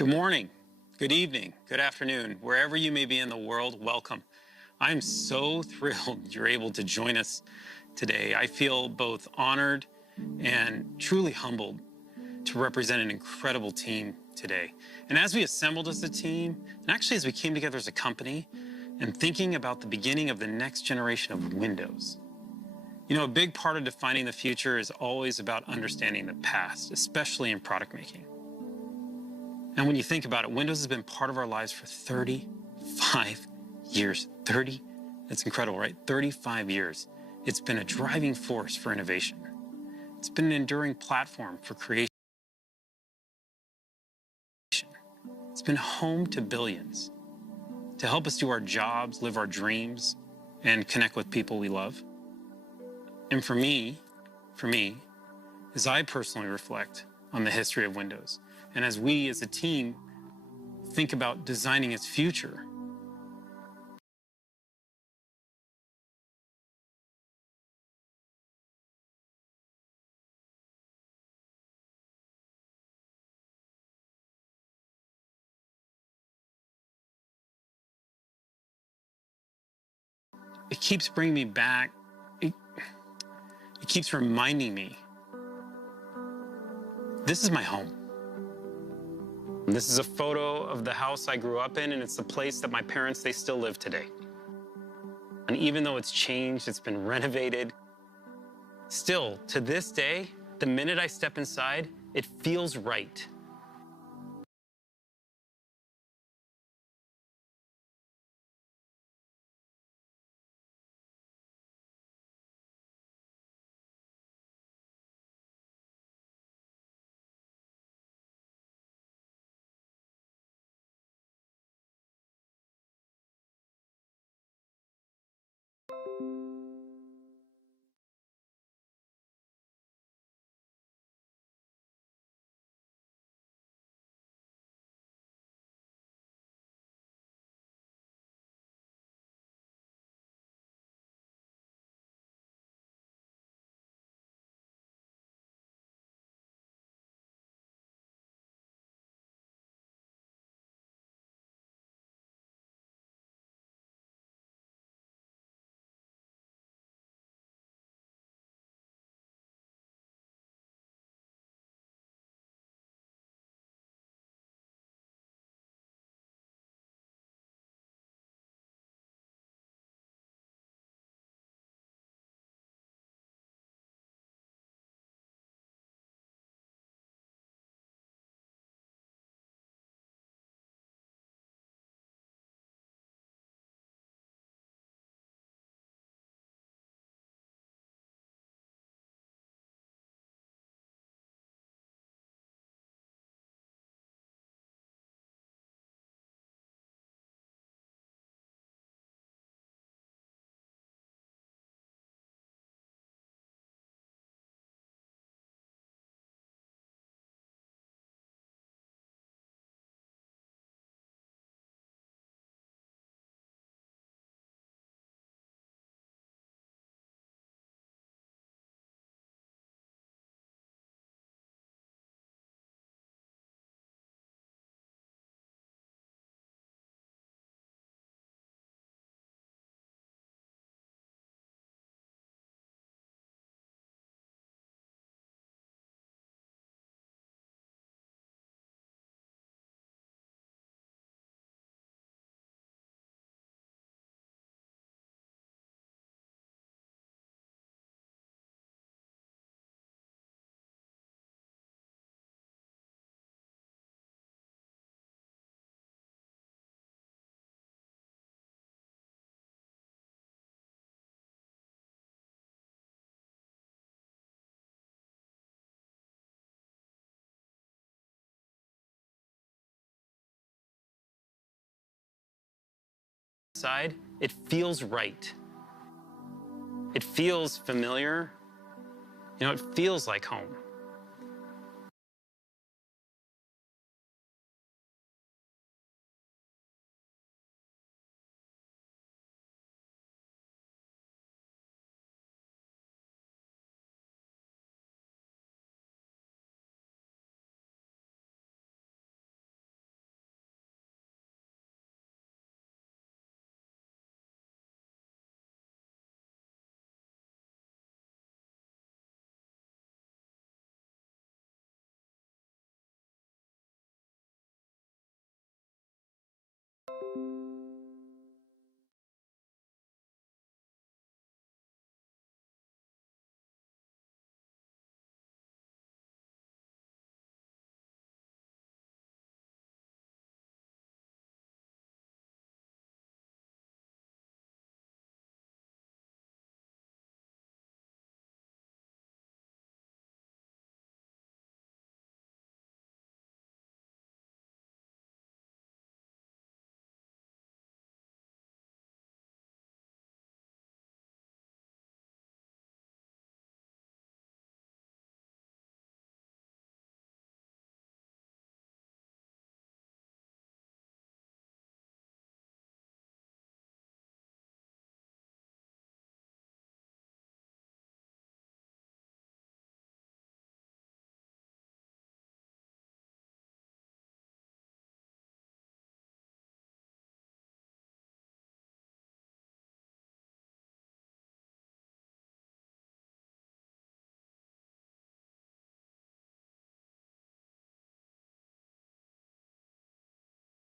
Good morning, good evening, good afternoon, wherever you may be in the world, welcome. I'm so thrilled you're able to join us today. I feel both honored and truly humbled to represent an incredible team today. And as we assembled as a team, and actually as we came together as a company, and thinking about the beginning of the next generation of Windows. You know, a big part of defining the future is always about understanding the past, especially in product making. And when you think about it, Windows has been part of our lives for 35 years. That's incredible, right? 35 years. It's been a driving force for innovation. It's been an enduring platform for creation. It's been home to billions to help us do our jobs, live our dreams, and connect with people we love. And for me, as I personally reflect on the history of Windows, and as we as a team think about designing its future, it keeps bringing me back. It keeps reminding me, this is my home. This is a photo of the house I grew up in, and it's the place that my parents, they still live today. And even though it's changed, it's been renovated, still, to this day, the minute I step inside, it feels right. Inside, it feels right. It feels familiar. You know, it feels like home.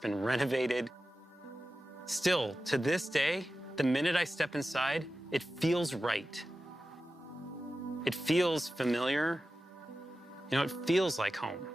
been renovated. Still, to this day, the minute I step inside, it feels right. It feels familiar. It feels like home.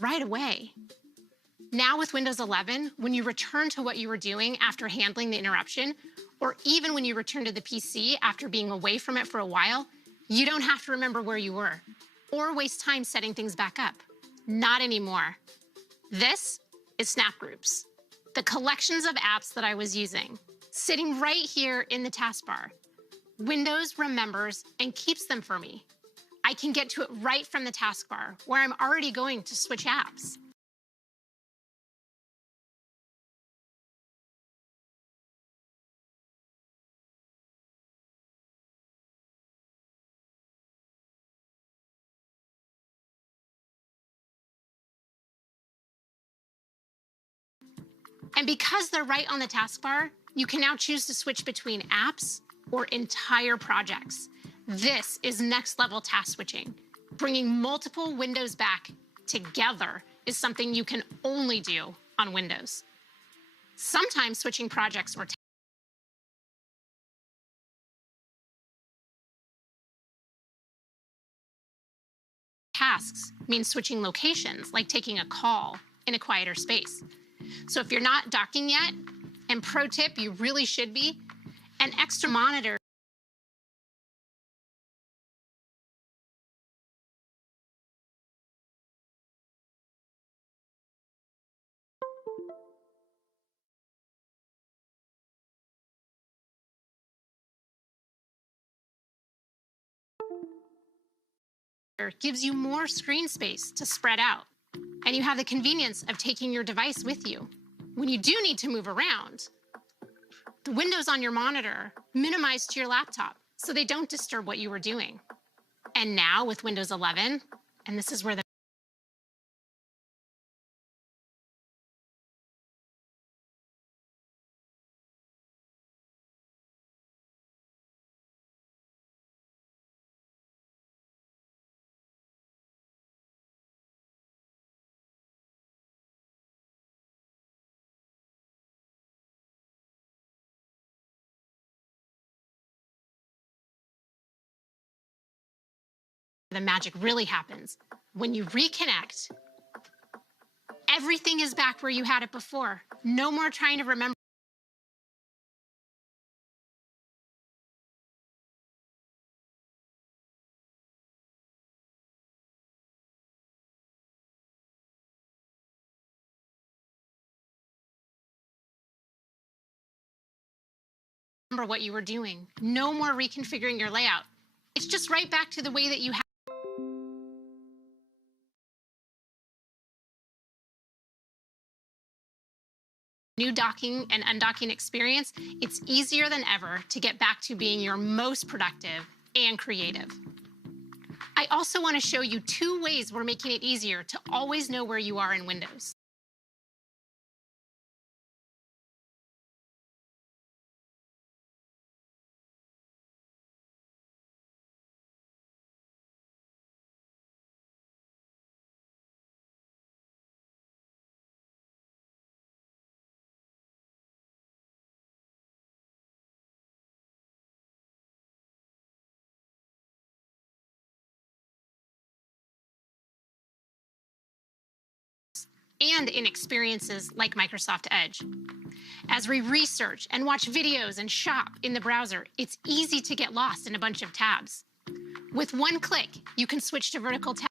Right away. Now, with Windows 11, when you return to what you were doing after handling the interruption, or even when you return to the PC after being away from it for a while, you don't have to remember where you were or waste time setting things back up. Not anymore. This is Snap Groups, the collections of apps that I was using, sitting right here in the taskbar. Windows remembers and keeps them for me. I can get to it right from the taskbar, where I'm already going to switch apps. And because they're right on the taskbar, you can now choose to switch between apps or entire projects. This is next level task switching. Bringing multiple windows back together is something you can only do on Windows. Sometimes switching projects or tasks means switching locations, like taking a call in a quieter space. So if you're not docking yet, and pro tip, you really should be, an extra monitor gives you more screen space to spread out. And you have the convenience of taking your device with you. When you do need to move around, the windows on your monitor minimize to your laptop so they don't disturb what you were doing. And now with Windows 11, and this is where the magic really happens. When you reconnect, everything is back where you had it before. No more trying to remember what you were doing. No more reconfiguring your layout. It's just right back to the way that you had. New docking and undocking experience, it's easier than ever to get back to being your most productive and creative. I also want to show you 2 ways we're making it easier to always know where you are in Windows. And in experiences like Microsoft Edge. As we research and watch videos and shop in the browser, it's easy to get lost in a bunch of tabs. With one click, you can switch to vertical tabs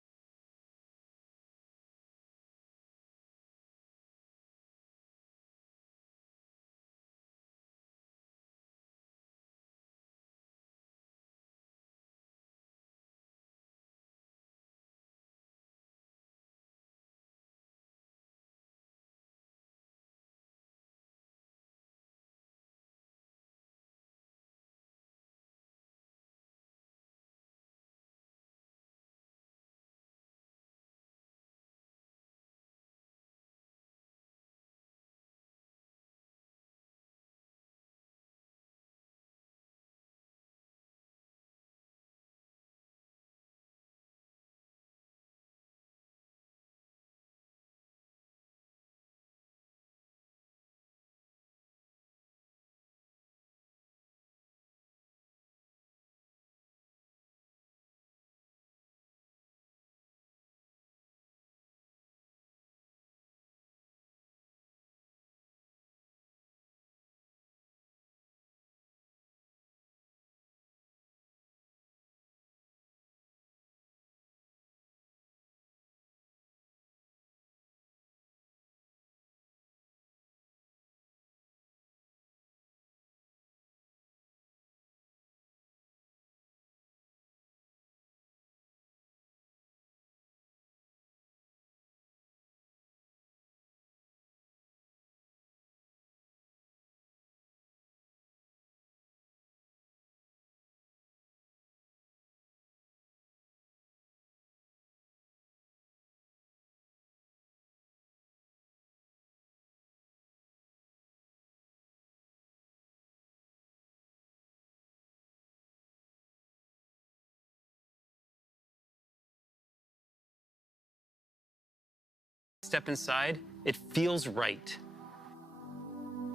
Step inside, it feels right.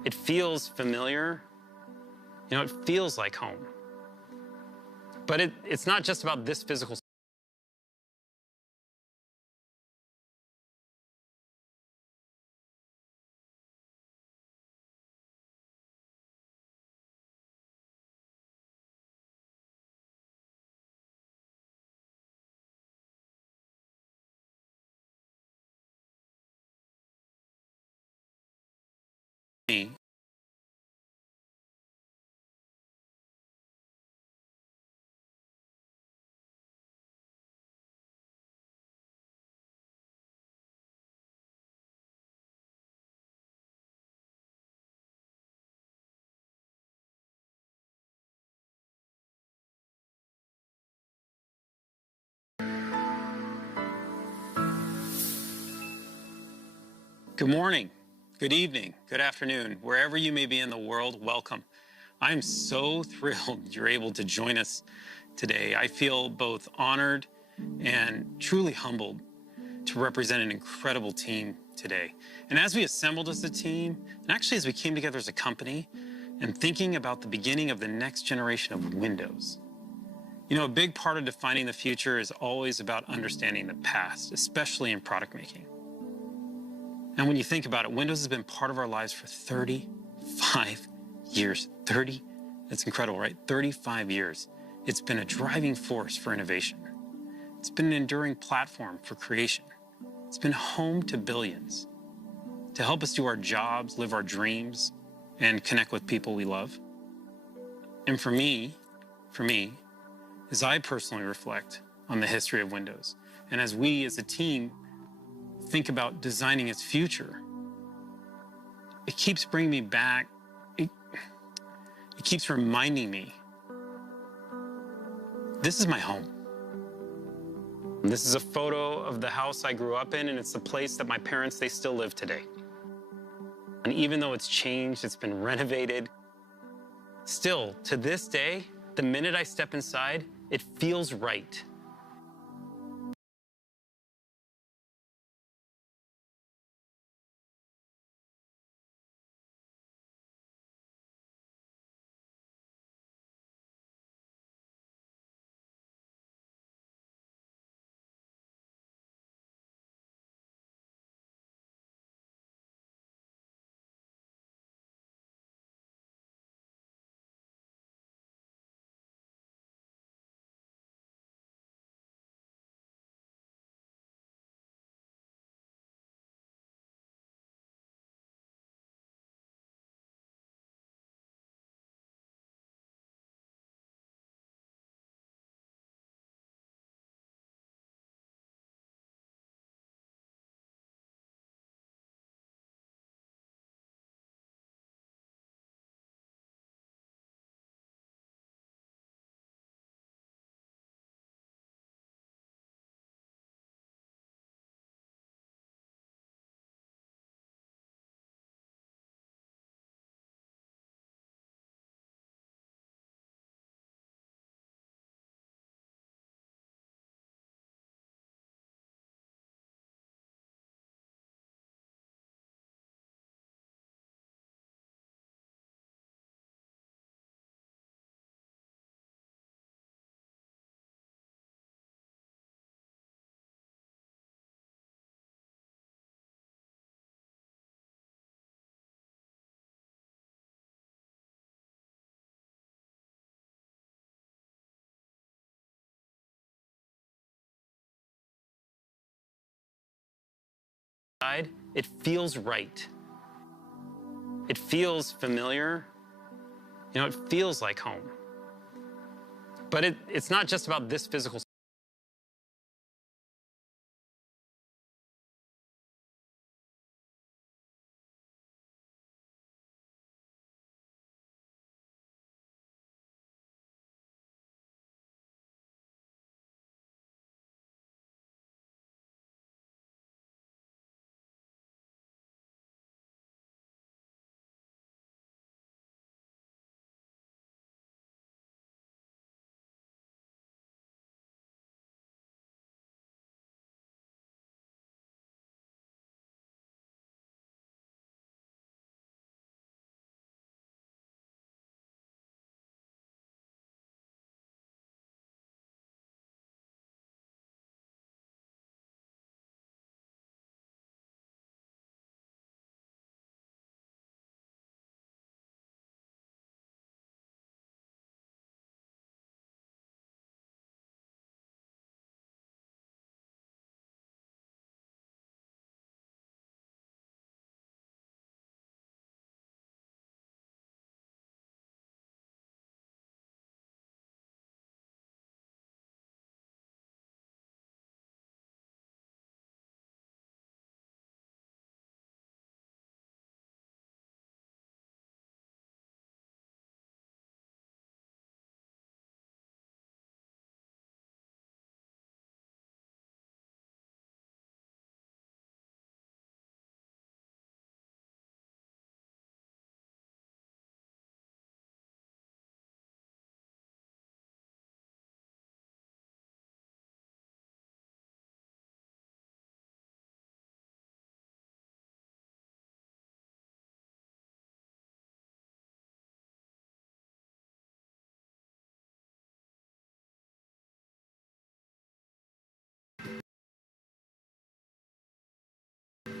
It feels familiar. It feels like home. But it's not just about this physical space. Good morning, good evening, good afternoon, wherever you may be in the world, welcome. I'm so thrilled you're able to join us today. I feel both honored and truly humbled to represent an incredible team today. And as we assembled as a team, and actually as we came together as a company, and thinking about the beginning of the next generation of Windows. A big part of defining the future is always about understanding the past, especially in product making. And when you think about it, Windows has been part of our lives for 35 years. That's incredible, right? 35 years. It's been a driving force for innovation. It's been an enduring platform for creation. It's been home to billions to help us do our jobs, live our dreams, and connect with people we love. And for me, as I personally reflect on the history of Windows, and as we as a team think about designing its future, it keeps bringing me back. It keeps reminding me, this is my home. This is a photo of the house I grew up in, and it's the place that my parents, they still live today. And even though it's changed, it's been renovated, still, to this day, the minute I step inside, it feels right. It feels right. It feels familiar. It feels like home. But it's not just about this physical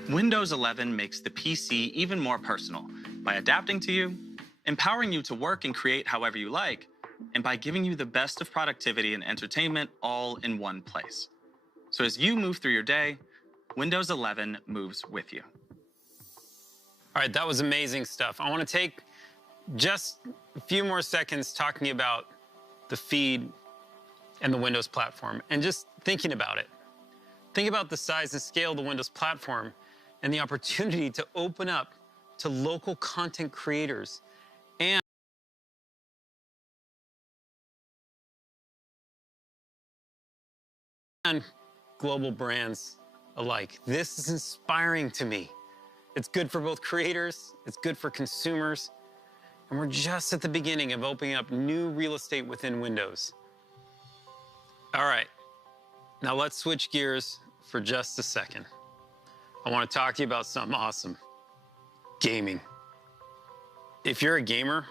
Windows 11 makes the PC even more personal by adapting to you, empowering you to work and create however you like, and by giving you the best of productivity and entertainment all in one place. So as you move through your day, Windows 11 moves with you. All right, that was amazing stuff. I want to take just a few more seconds talking about the feed and the Windows platform and just thinking about it. Think about the size and scale of the Windows platform and the opportunity to open up to local content creators and global brands alike. This is inspiring to me. It's good for both creators, it's good for consumers, and we're just at the beginning of opening up new real estate within Windows. All right, now let's switch gears for just a second. I want to talk to you about something awesome, gaming. If you're a gamer,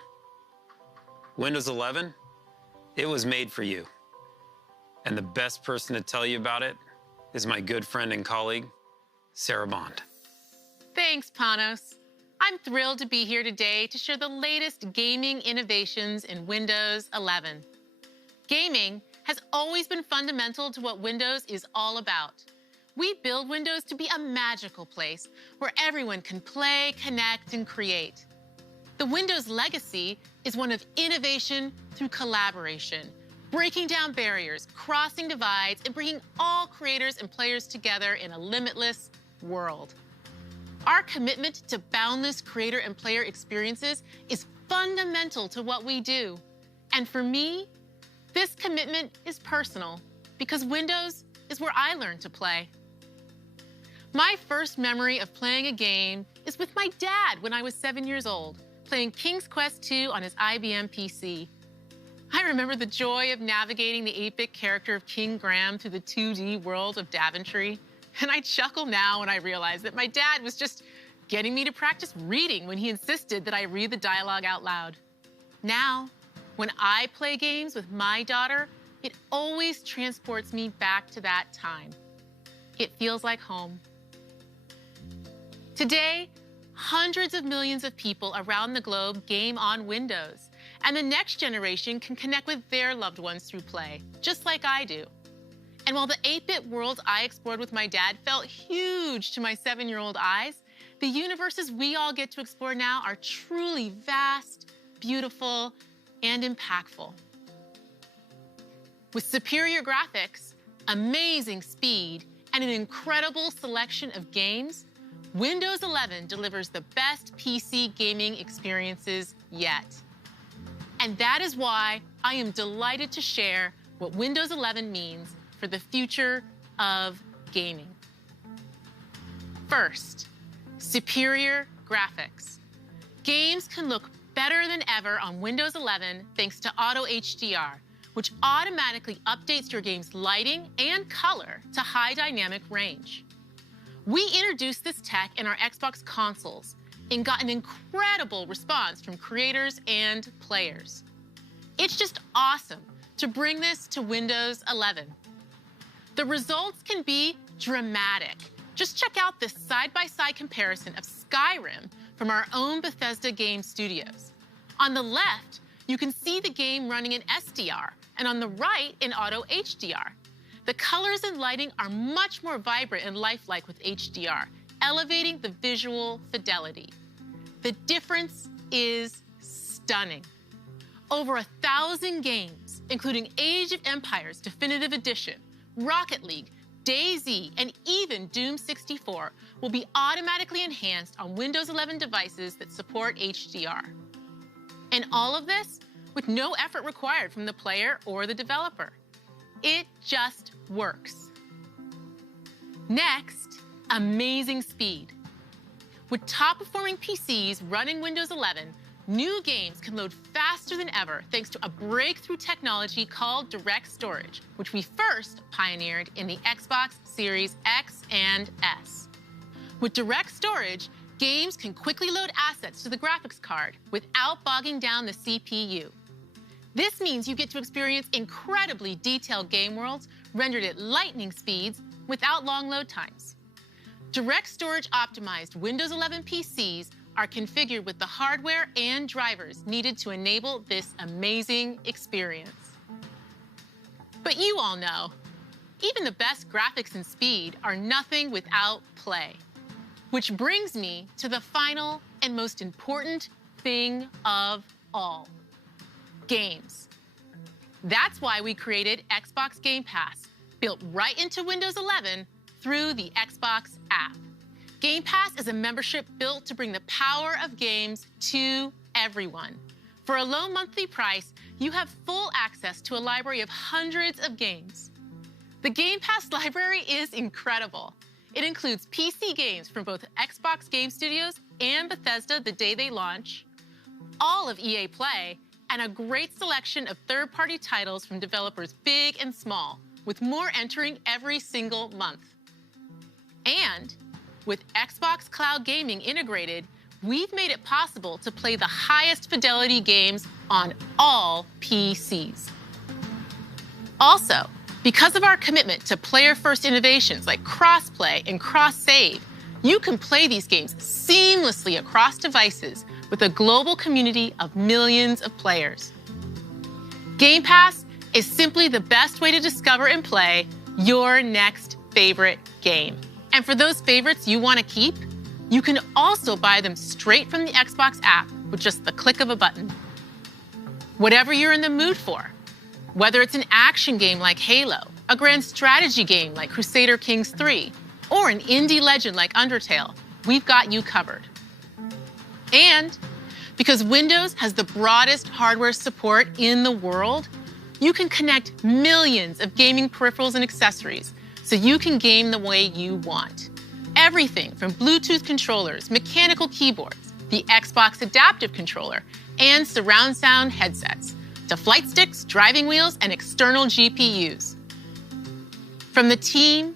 Windows 11, it was made for you. And the best person to tell you about it is my good friend and colleague, Sarah Bond. Thanks, Panos. I'm thrilled to be here today to share the latest gaming innovations in Windows 11. Gaming has always been fundamental to what Windows is all about. We build Windows to be a magical place where everyone can play, connect, and create. The Windows legacy is one of innovation through collaboration, breaking down barriers, crossing divides, and bringing all creators and players together in a limitless world. Our commitment to boundless creator and player experiences is fundamental to what we do. And for me, this commitment is personal because Windows is where I learned to play. My first memory of playing a game is with my dad when I was 7 years old, playing King's Quest II on his IBM PC. I remember the joy of navigating the 8-bit character of King Graham through the 2D world of Daventry. And I chuckle now when I realize that my dad was just getting me to practice reading when he insisted that I read the dialogue out loud. Now, when I play games with my daughter, it always transports me back to that time. It feels like home. Today, hundreds of millions of people around the globe game on Windows, and the next generation can connect with their loved ones through play, just like I do. And while the 8-bit world I explored with my dad felt huge to my 7-year-old eyes, the universes we all get to explore now are truly vast, beautiful, and impactful. With superior graphics, amazing speed, and an incredible selection of games, Windows 11 delivers the best PC gaming experiences yet. And that is why I am delighted to share what Windows 11 means for the future of gaming. First, superior graphics. Games can look better than ever on Windows 11 thanks to Auto HDR, which automatically updates your game's lighting and color to high dynamic range. We introduced this tech in our Xbox consoles and got an incredible response from creators and players. It's just awesome to bring this to Windows 11. The results can be dramatic. Just check out this side-by-side comparison of Skyrim from our own Bethesda Game Studios. On the left, you can see the game running in SDR, and on the right in Auto HDR. The colors and lighting are much more vibrant and lifelike with HDR, elevating the visual fidelity. The difference is stunning. Over 1,000 games, including Age of Empires Definitive Edition, Rocket League, DayZ, and even Doom 64 will be automatically enhanced on Windows 11 devices that support HDR. And all of this with no effort required from the player or the developer. It just works. Next, amazing speed. With top-performing PCs running Windows 11, new games can load faster than ever thanks to a breakthrough technology called direct storage, which we first pioneered in the Xbox Series X and S. With direct storage, games can quickly load assets to the graphics card without bogging down the CPU. This means you get to experience incredibly detailed game worlds rendered at lightning speeds without long load times. Direct storage optimized Windows 11 PCs are configured with the hardware and drivers needed to enable this amazing experience. But you all know, even the best graphics and speed are nothing without play. Which brings me to the final and most important thing of all, games. That's why we created Xbox Game Pass, built right into Windows 11 through the Xbox app. Game Pass is a membership built to bring the power of games to everyone. For a low monthly price, you have full access to a library of hundreds of games. The Game Pass library is incredible. It includes PC games from both Xbox Game Studios and Bethesda the day they launch, all of EA Play, and a great selection of third-party titles from developers big and small, with more entering every single month. And with Xbox Cloud Gaming integrated, we've made it possible to play the highest fidelity games on all PCs. Also, because of our commitment to player-first innovations like cross-play and cross-save, you can play these games seamlessly across devices with a global community of millions of players. Game Pass is simply the best way to discover and play your next favorite game. And for those favorites you want to keep, you can also buy them straight from the Xbox app with just the click of a button. Whatever you're in the mood for, whether it's an action game like Halo, a grand strategy game like Crusader Kings 3, or an indie legend like Undertale, we've got you covered. And because Windows has the broadest hardware support in the world, you can connect millions of gaming peripherals and accessories so you can game the way you want. Everything from Bluetooth controllers, mechanical keyboards, the Xbox Adaptive Controller, and surround sound headsets, to flight sticks, driving wheels, and external GPUs. From the team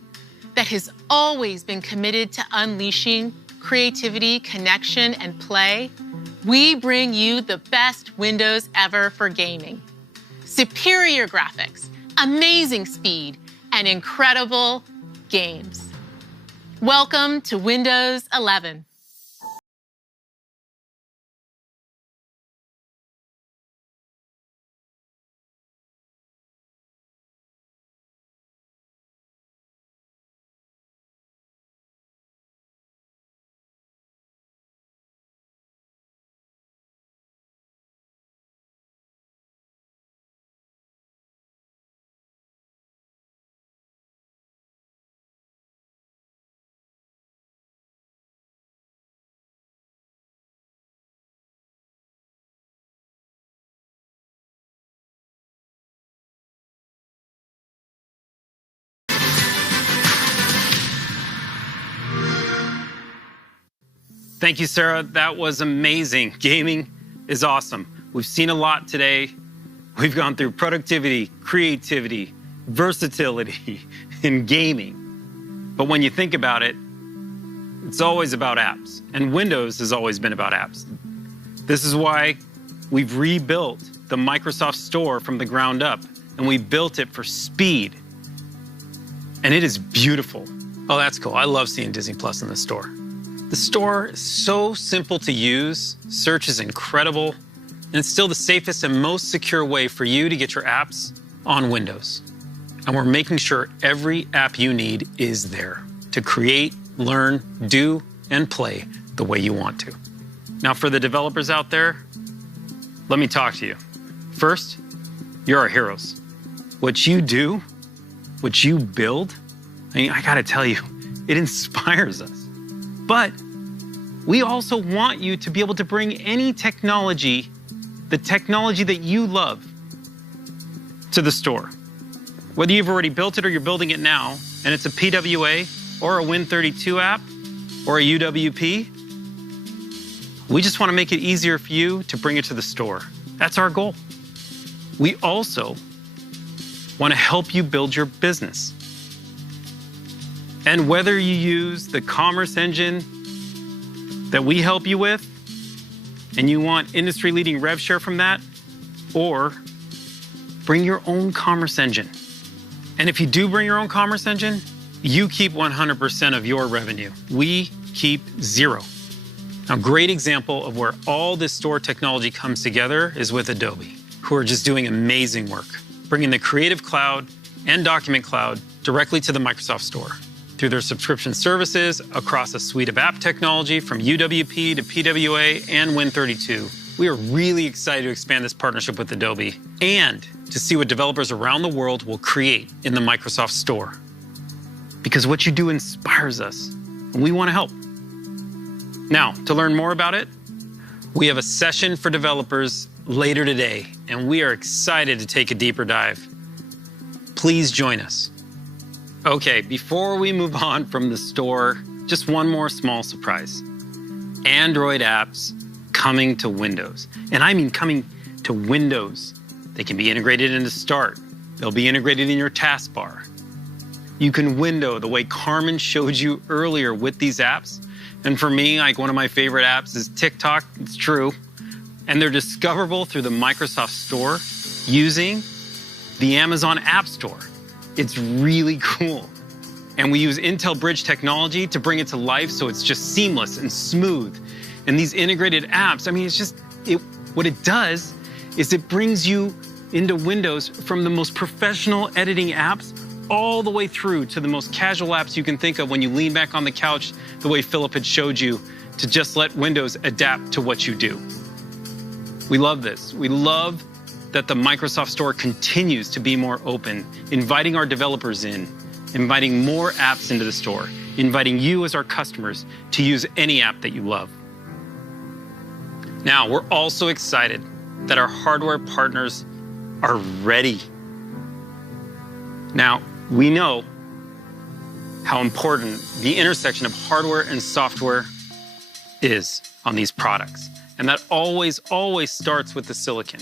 that has always been committed to unleashing creativity, connection, and play, we bring you the best Windows ever for gaming. Superior graphics, amazing speed, and incredible games. Welcome to Windows 11. Thank you, Sarah. That was amazing. Gaming is awesome. We've seen a lot today. We've gone through productivity, creativity, versatility in gaming. But when you think about it, it's always about apps. And Windows has always been about apps. This is why we've rebuilt the Microsoft Store from the ground up, and we built it for speed. And it is beautiful. Oh, that's cool. I love seeing Disney Plus in the store. The store is so simple to use, search is incredible, and it's still the safest and most secure way for you to get your apps on Windows. And we're making sure every app you need is there to create, learn, do, and play the way you want to. Now, for the developers out there, let me talk to you. First, you're our heroes. What you do, what you build, I gotta tell you, it inspires us. But we also want you to be able to bring any technology, the technology that you love, to the store. Whether you've already built it or you're building it now, and it's a PWA or a Win32 app or a UWP, we just want to make it easier for you to bring it to the store. That's our goal. We also want to help you build your business. And whether you use the commerce engine that we help you with, and you want industry-leading rev share from that, or bring your own commerce engine. And if you do bring your own commerce engine, You keep 100% of your revenue. We keep 0. A great example of where all this store technology comes together is with Adobe, who are just doing amazing work, bringing the Creative Cloud and Document Cloud directly to the Microsoft Store. Through their subscription services across a suite of app technology from UWP to PWA and Win32, we are really excited to expand this partnership with Adobe and to see what developers around the world will create in the Microsoft Store. Because what you do inspires us, and we want to help. Now, to learn more about it, we have a session for developers later today, and we are excited to take a deeper dive. Please join us. Okay, before we move on from the store, just one more small surprise. Android apps coming to Windows. And I mean coming to Windows. They can be integrated into Start. They'll be integrated in your taskbar. You can window the way Carmen showed you earlier with these apps. And for me, like one of my favorite apps is TikTok, it's true. And they're discoverable through the Microsoft Store using the Amazon App Store. It's really cool. And we use Intel Bridge technology to bring it to life so it's just seamless and smooth. And these integrated apps, I mean, what it does is it brings you into Windows from the most professional editing apps all the way through to the most casual apps you can think of when you lean back on the couch, the way Philip had showed you, to just let Windows adapt to what you do. We love this. We love that the Microsoft Store continues to be more open, inviting our developers in, inviting more apps into the store, inviting you as our customers to use any app that you love. Now, we're also excited that our hardware partners are ready. Now, we know how important the intersection of hardware and software is on these products. And that always starts with the silicon.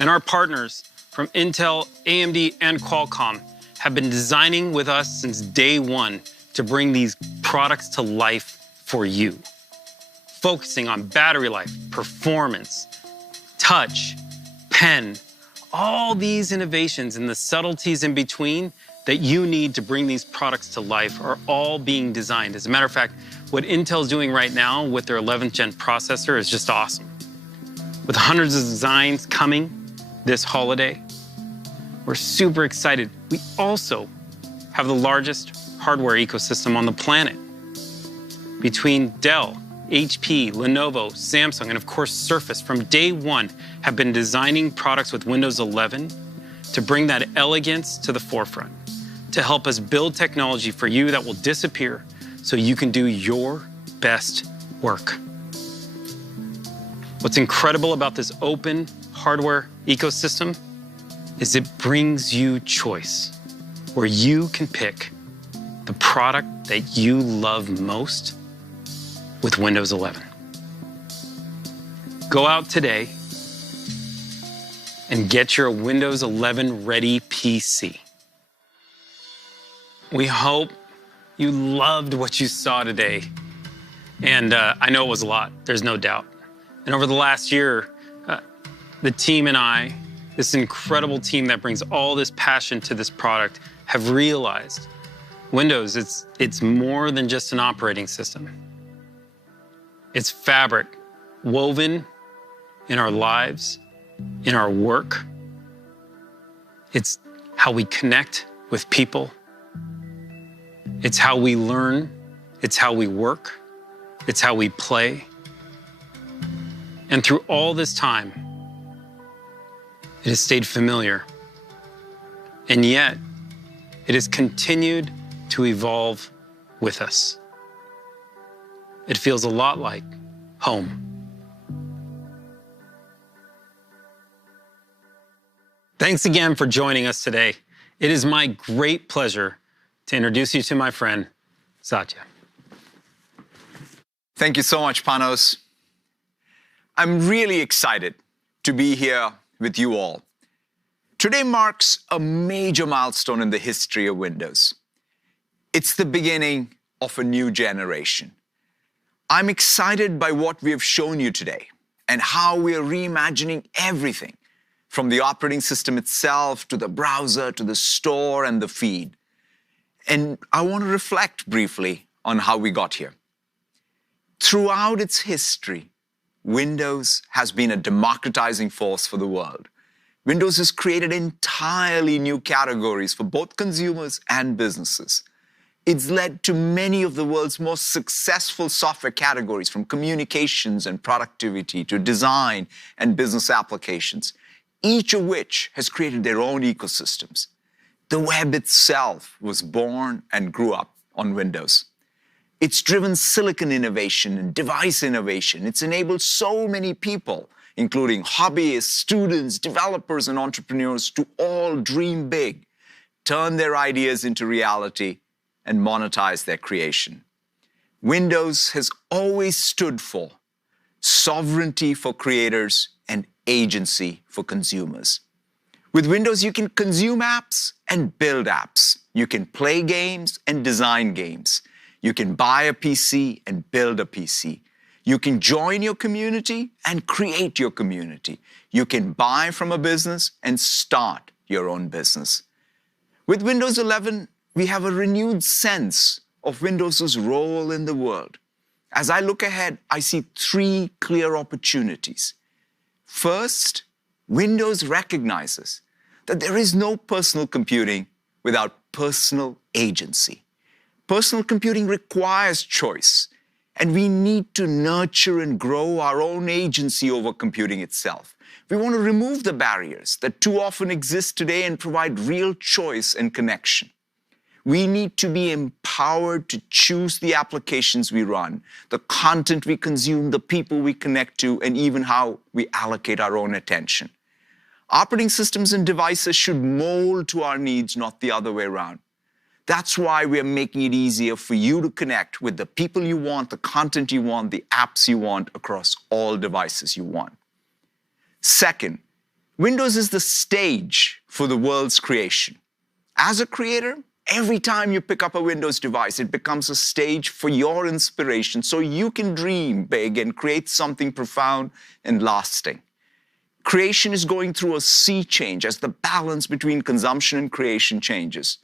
And our partners from Intel, AMD, and Qualcomm have been designing with us since day one to bring these products to life for you. Focusing on battery life, performance, touch, pen, all these innovations and the subtleties in between that you need to bring these products to life are all being designed. As a matter of fact, what Intel's doing right now with their 11th gen processor is just awesome. With hundreds of designs coming this holiday, we're super excited. We also have the largest hardware ecosystem on the planet. Between Dell, HP, Lenovo, Samsung, and of course Surface, from day one have been designing products with Windows 11 to bring that elegance to the forefront, to help us build technology for you that will disappear so you can do your best work. What's incredible about this open hardware ecosystem is it brings you choice, where you can pick the product that you love most with Windows 11. Go out today and get your Windows 11 ready PC. We hope you loved what you saw today. And I know it was a lot, there's no doubt. And over the last year, the team and I, this incredible team that brings all this passion to this product, have realized Windows, it's more than just an operating system. It's fabric woven in our lives, in our work. It's how we connect with people. It's how we learn. It's how we work. It's how we play. And through all this time, it has stayed familiar. And yet, it has continued to evolve with us. It feels a lot like home. Thanks again for joining us today. It is my great pleasure to introduce you to my friend, Satya. Thank you so much, Panos. I'm really excited to be here with you all. Today marks a major milestone in the history of Windows. It's the beginning of a new generation. I'm excited by what we have shown you today and how we are reimagining everything, from the operating system itself to the browser to the store and the feed. And I want to reflect briefly on how we got here. Throughout its history, Windows has been a democratizing force for the world. Windows has created entirely new categories for both consumers and businesses. It's led to many of the world's most successful software categories, from communications and productivity to design and business applications, each of which has created their own ecosystems. The web itself was born and grew up on Windows. It's driven silicon innovation and device innovation. It's enabled so many people, including hobbyists, students, developers, and entrepreneurs, to all dream big, turn their ideas into reality, and monetize their creation. Windows has always stood for sovereignty for creators and agency for consumers. With Windows, you can consume apps and build apps. You can play games and design games. You can buy a PC and build a PC. You can join your community and create your community. You can buy from a business and start your own business. With Windows 11, we have a renewed sense of Windows' role in the world. As I look ahead, I see three clear opportunities. First, Windows recognizes that there is no personal computing without personal agency. Personal computing requires choice, and we need to nurture and grow our own agency over computing itself. We want to remove the barriers that too often exist today and provide real choice and connection. We need to be empowered to choose the applications we run, the content we consume, the people we connect to, and even how we allocate our own attention. Operating systems and devices should mold to our needs, not the other way around. That's why we're making it easier for you to connect with the people you want, the content you want, the apps you want across all devices you want. Second, Windows is the stage for the world's creation. As a creator, every time you pick up a Windows device, it becomes a stage for your inspiration so you can dream big and create something profound and lasting. Creation is going through a sea change as the balance between consumption and creation changes.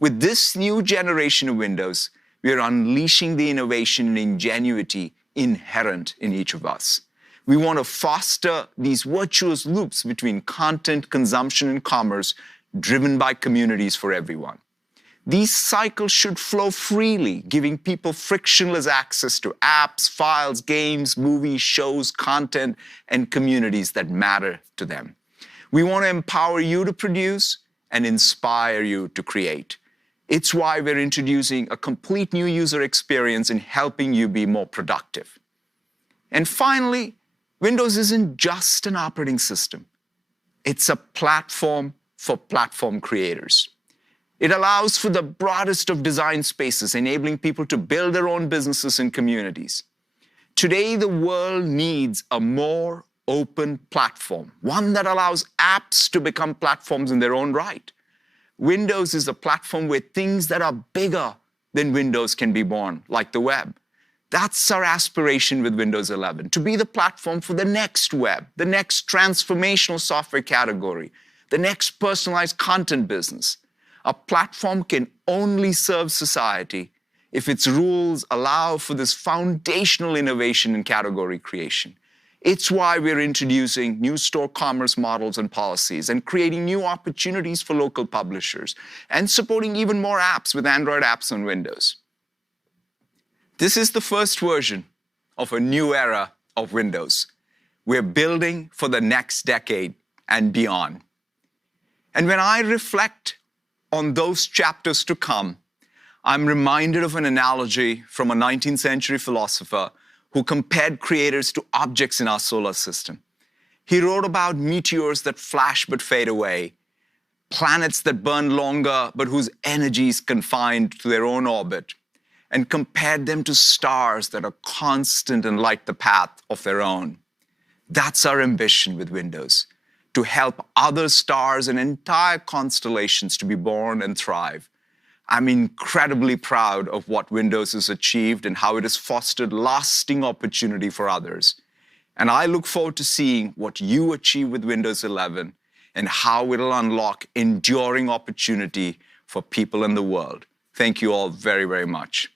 With this new generation of Windows, we are unleashing the innovation and ingenuity inherent in each of us. We want to foster these virtuous loops between content, consumption, and commerce, driven by communities for everyone. These cycles should flow freely, giving people frictionless access to apps, files, games, movies, shows, content, and communities that matter to them. We want to empower you to produce and inspire you to create. It's why we're introducing a complete new user experience in helping you be more productive. And finally, Windows isn't just an operating system. It's a platform for platform creators. It allows for the broadest of design spaces, enabling people to build their own businesses and communities. Today, the world needs a more open platform, one that allows apps to become platforms in their own right. Windows is a platform where things that are bigger than Windows can be born, like the web. That's our aspiration with Windows 11, to be the platform for the next web, the next transformational software category, the next personalized content business. A platform can only serve society if its rules allow for this foundational innovation in category creation. It's why we're introducing new store commerce models and policies and creating new opportunities for local publishers and supporting even more apps with Android apps on Windows. This is the first version of a new era of Windows. We're building for the next decade and beyond. And when I reflect on those chapters to come, I'm reminded of an analogy from a 19th century philosopher who compared creators to objects in our solar system. He wrote about meteors that flash but fade away, planets that burn longer but whose energy is confined to their own orbit, and compared them to stars that are constant and light the path of their own. That's our ambition with Windows, to help other stars and entire constellations to be born and thrive. I'm incredibly proud of what Windows has achieved and how it has fostered lasting opportunity for others. And I look forward to seeing what you achieve with Windows 11 and how it'll unlock enduring opportunity for people in the world. Thank you all very, very much.